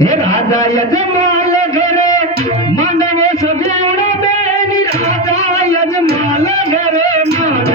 હે રાજા યજમાલ ઘરે માંડવ સગુણ બેની રાજા યજમાલ ઘરે માંડવ.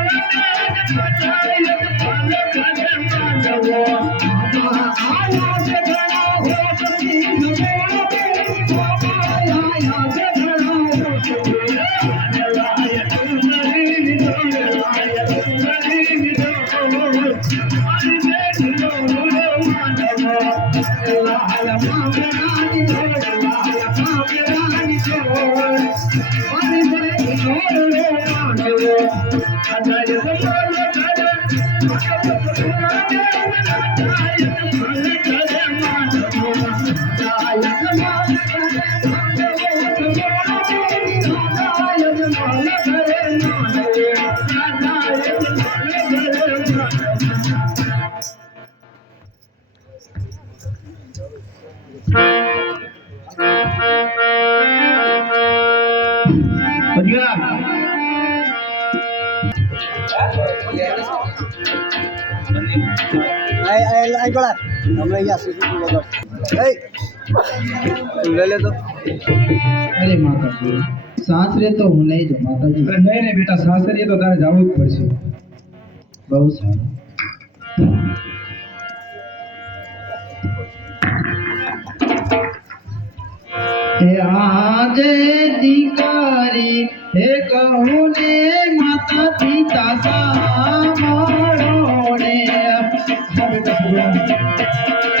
Thank you. અહીંયા સીધું વગર લઈ લે તો અરે માતાજી સાસરે તો હું નહીં જાઉં માતાજી. અરે નહીં નહીં બેટા સાસરે તો તારે જવું જ પડશે. બહુ સારું. હે આજે દીકરી હે કહું ને માતા પિતા સાંભળો ダンダンダンダン。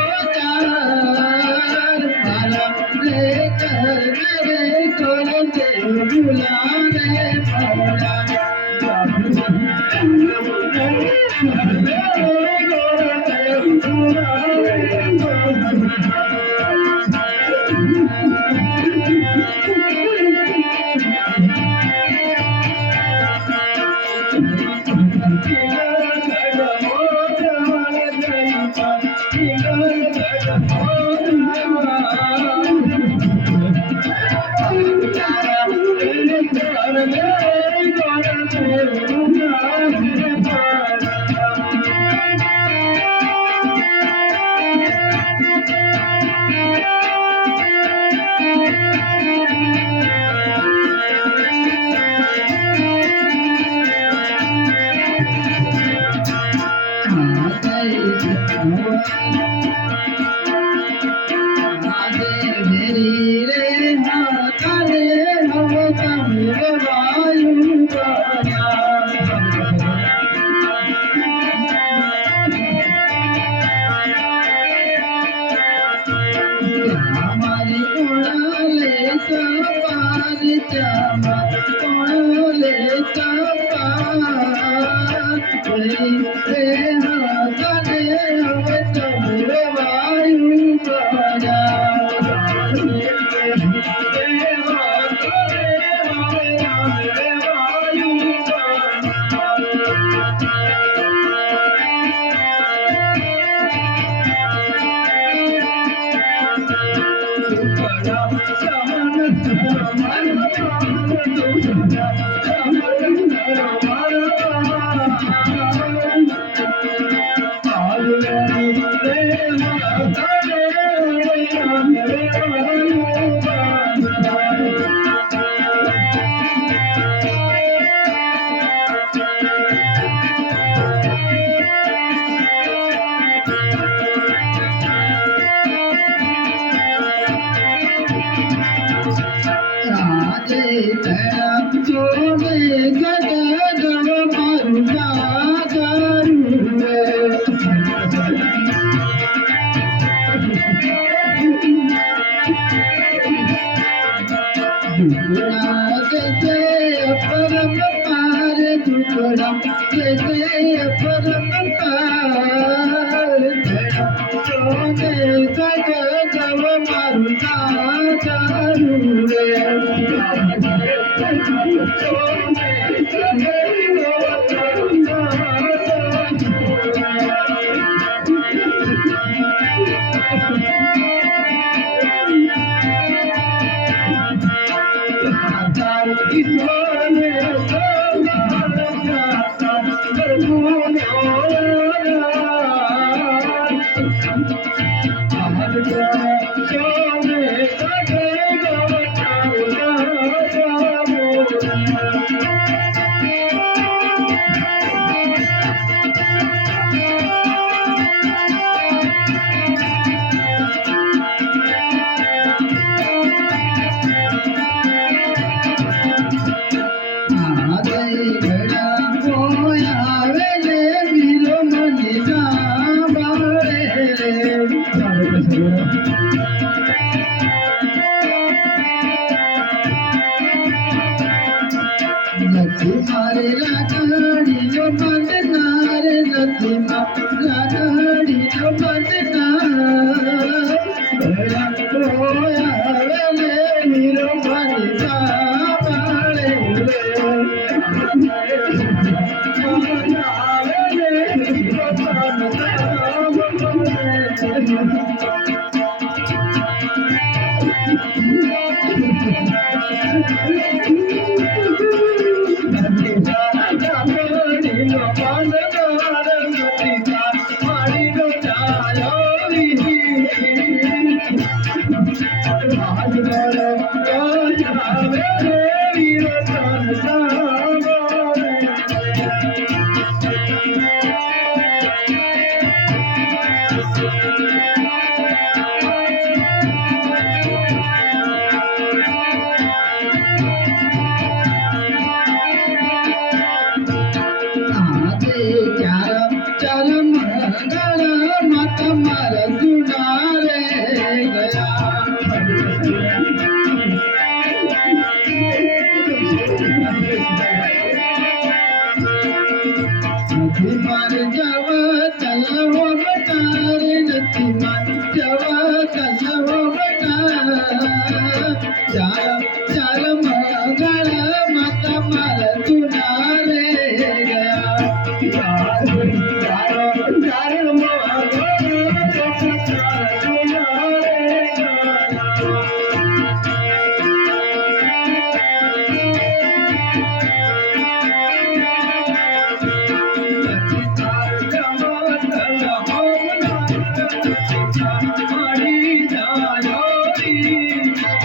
Thank you. চাপার চামা কলে চাপা। হাজার ಜವ ಕಲ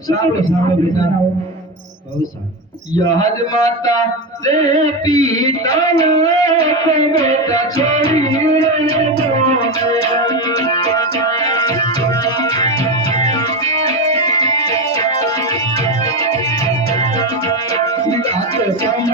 સારું સારું બેટા યાદ માતા રે પીતાનો કબટ છોડી રે રાત સમ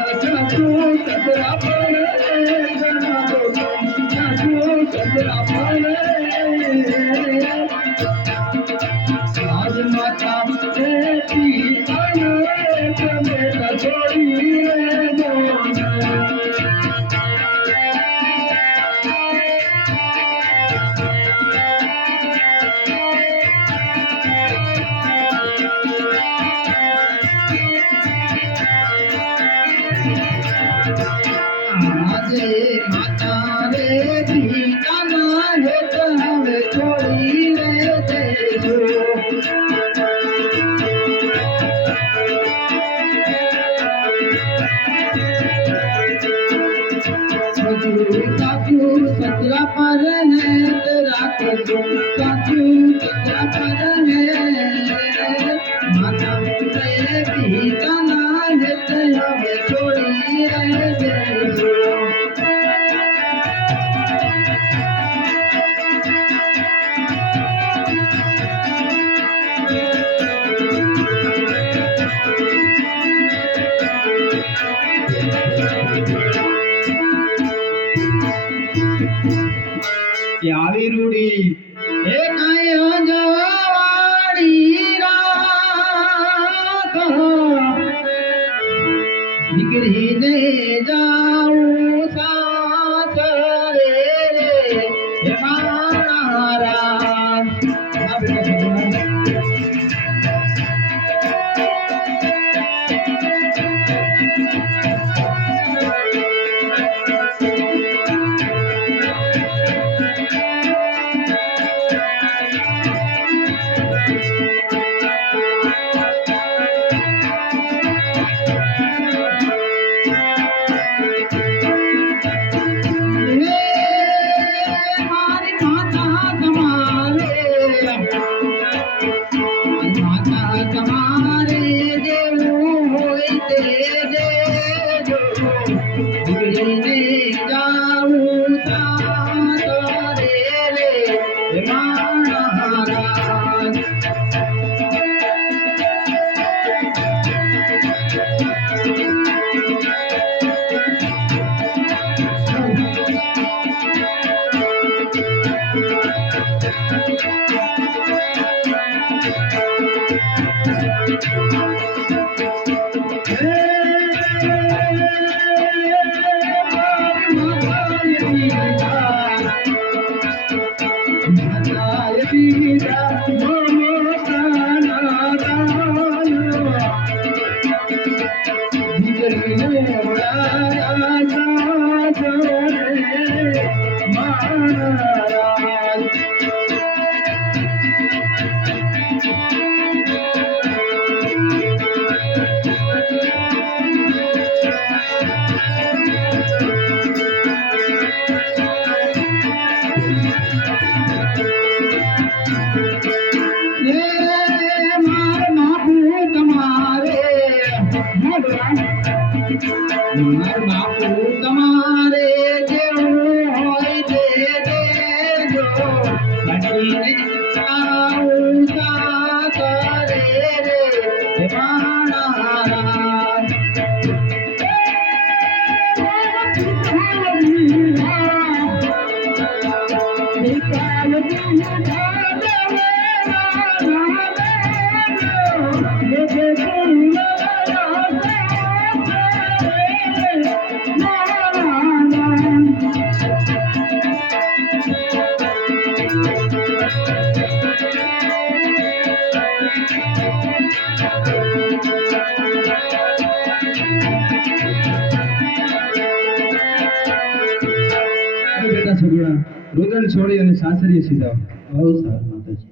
কাছে কাছড়ি রে da da da da આવી રૂડી એ કઈ Música બેટા રુદન છોડી અને સાસરીએ સીધા. બહુ સારું માતાજી.